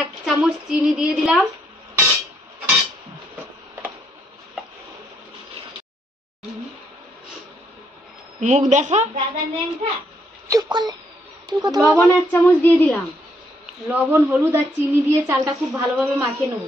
এক চামচ চিনি দিয়ে দিলাম। মুখ দেখা। লবণ এক চামচ দিয়ে দিলাম। লবণ, হলুদ আর চিনি দিয়ে চালটা খুব ভালোভাবে মাখিয়ে নেব।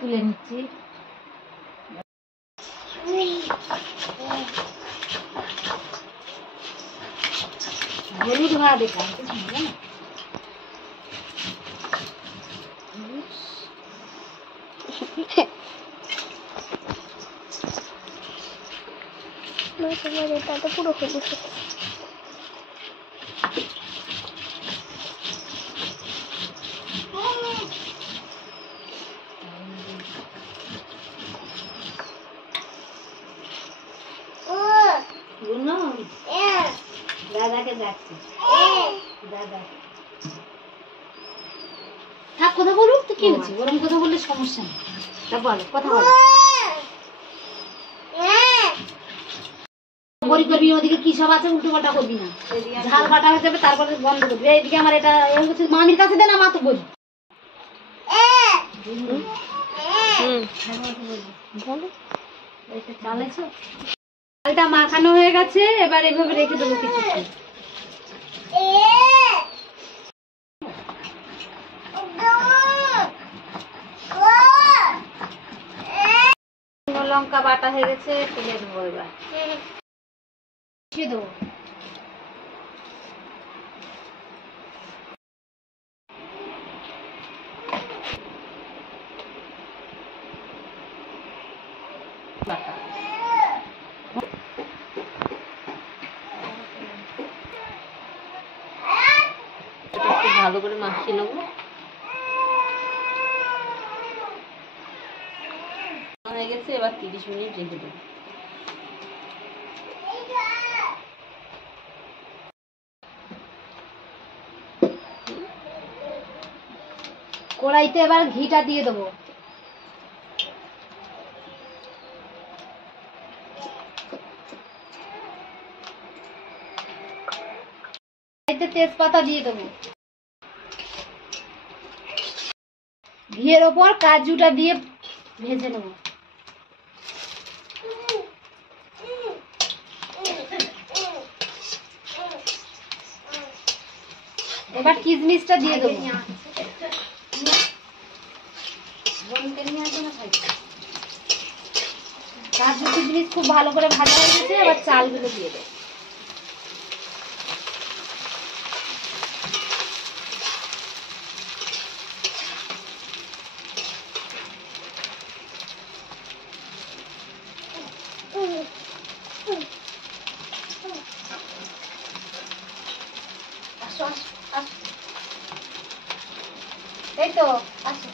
তুলে নিচ্ছি। হলুদ হওয়া বেকার এটা পুরো হলুদ। দাদাকে ডাকছি। দাদা থাক, কথা বলুক তো, কি হচ্ছে? ওরকম কথা বললে সমস্যা নেই। তা বলো, কথা বলো। বড়ি করবি, ওদিকে কি সব আছে উল্টো পাল্টা করবি না। ঝাল বাটা হয়ে যাবে, তারপরে বন্ধ করবি। এইদিকে আমার এটা মামির কাছে দেন, মা তো বলি। চালটা মাখানো হয়ে গেছে, এবার এভাবে রেখে দেবো কিছুক্ষণ। লঙ্কা বাটা হয়ে গেছে, তুলে দেবো। এবার দেবো বাটা। ভালো করে মাখিয়ে নেবো। হয়ে গেছে, এবার 30 মিনিট রেখে দেবো। কড়াইতে এবার ঘিটা দিয়ে দেবো। তেজপাতা দিয়ে দেবো। ঘিয়ের ওপর কাজুটা দিয়ে ভেজে নেব। এবার কিশমিশটা দিয়ে দেবো। কাজু কিশমিশ খুব ভালো করে ভাজা হয়ে গেছে, এবার চালগুলো দিয়ে দেবো। এই তো আসো।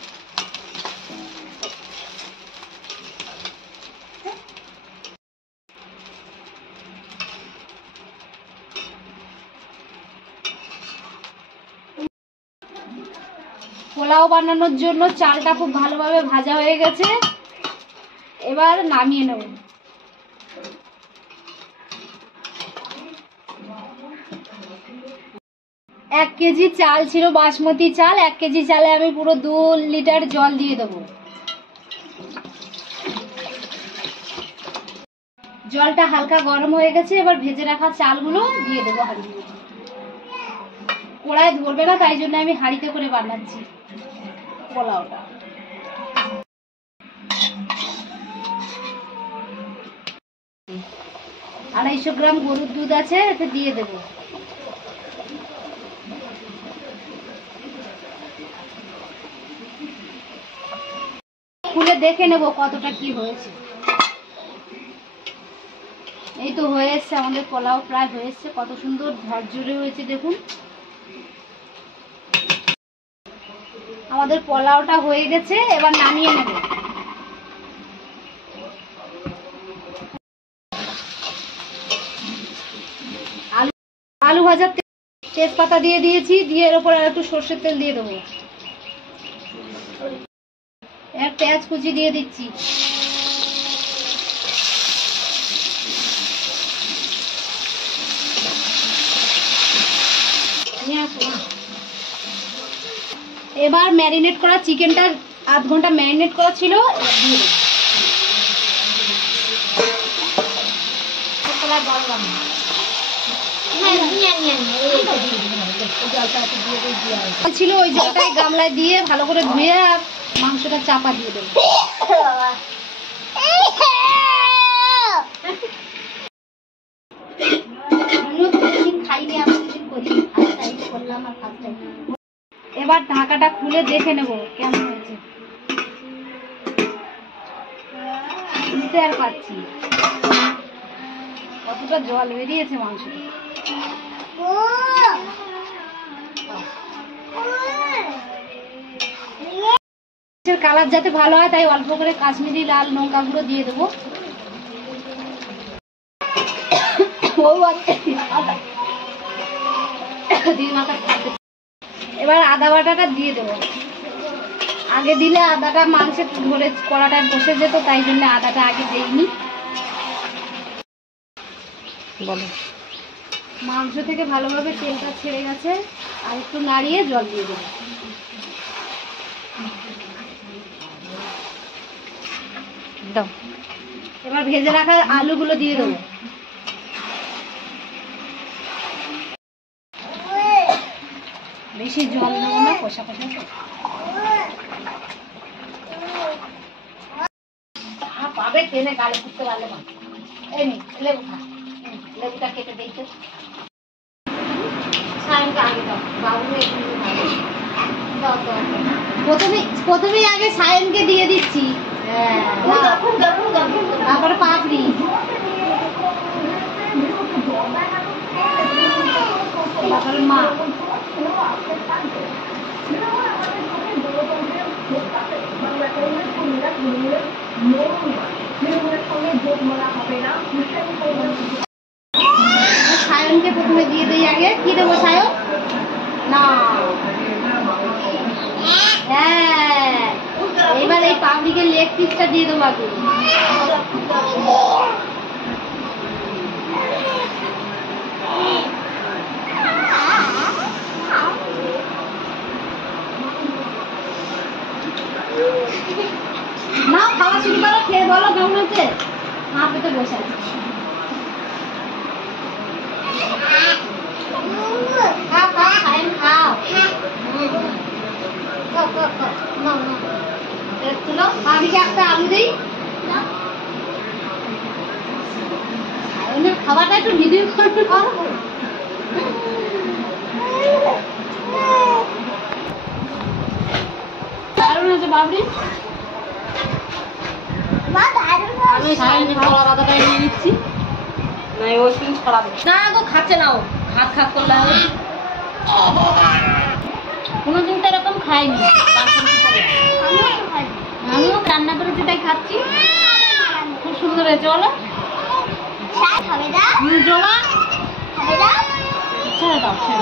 পোলাও বানানোর জন্য চালটা খুব ভালোভাবে ভাজা হয়ে গেছে, এবার নামিয়ে নেব। এক কেজি চাল ছিল বাসমতি চাল, 1 কেজি চালে আমি পুরো 2 লিটার জল দিয়ে দেবো। জলটা হালকা গরম হয়ে গেছে, এবার ভেজে রাখা চালগুলো দিয়ে দেবো হাঁড়িতে। কড়ায় ধরবে না, তাই জন্য আমি হাঁড়িতে করে বানাচ্ছি পোলাওটা। আড়াইশো গ্রাম গরুর দুধ আছে, এতে দিয়ে দেবো। খুলে দেখে নেব কতটা কি হয়েছে। এই তো হয়ে এসছে আমাদের পোলাও, প্রায় হয়ে এসছে। কত সুন্দর ঝরঝরে হয়েছে দেখুন। আমাদের পোলাওটা হয়ে গেছে, এবার নামিয়ে নেব। আলু ভাজার তেজপাতা দিয়ে দিয়েছি, দিয়ে এর উপর আর একটু সর্ষের তেল দিয়ে দেবো। পেঁয়াজ কুচি দিয়ে দিচ্ছি। এবার ম্যারিনেট করা চিকেনটা, আধ ঘন্টা ম্যারিনেট করা ছিল, এবার দিয়ে দেবো। ছিল ওই জলটাই গামলায় দিয়ে ভালো করে ধুয়ে আর মাংসটা চাপা দিয়ে দেবো। এবার ঢাকাটা খুলে দেখে নেব কেমন হয়েছে। নিতে আর পাচ্ছি কতটা জল বেরিয়েছে মাংসটা। কালার যাতে ভালো হয় তাই অল্প করে কাশ্মীরি লাল লঙ্কা গুঁড়ো দিয়ে দেবো। এবার আদা বাটাটা দিয়ে দেবো। আগে দিলে আদাটা মাংসে ধরে কড়াটায় বসে যেত, তাই জন্য আদাটা আগে দেইনি। বলো, মাংস থেকে ভালোভাবে তেলটা ছেড়ে গেছে, আর একটু নাড়িয়ে জল দিয়ে দেবো। দাও। এবার ভেজে রাখা আলুগুলো দিয়ে দেবো। বেশি জল দেবো না, কষা কষা পাবে টেনে গালে ফুটতে পারলে না। এই নে লেবু খা, লেবুটা কেটে দিই তো। সায়নকে আগে দাও, বাবু প্রথমেই আগে সায়নকে দিয়ে দিচ্ছি, তারপরে পাপড়ি। তারপরে মা। সায়নকে প্রথমে দিয়ে দিই আগে। কি দেবো সায়ন? না, হ্যাঁ, এবার এই পাবলিকের লেগ পিসটা দিয়ে দেবো আগে। না, খাওয়া শুরু করো, খেয়ে বলো কেমন হচ্ছে। হাত পেতে বসে আছে। খাও খাও সায়ন খাও। তুলো, ভাবিকে একটা আলু দিই। সায়নের খাবারটা একটু ভিডিও করতে পারবো। দারুণ হয়েছে বাবরি। আমি সায়নের কলা পাতাটা নিয়ে নিচ্ছি। না ওই পিস ছড়াবে না গো, খাচ্ছে না ও। হাত খাক করলে হবে। কোনোদিন তো এরকম খাইনি। আমিও রান্না করেছি তাই খাচ্ছি। খুব সুন্দর হয়েছে বলো। জমা ছেড়ে দাও, ছেড়ে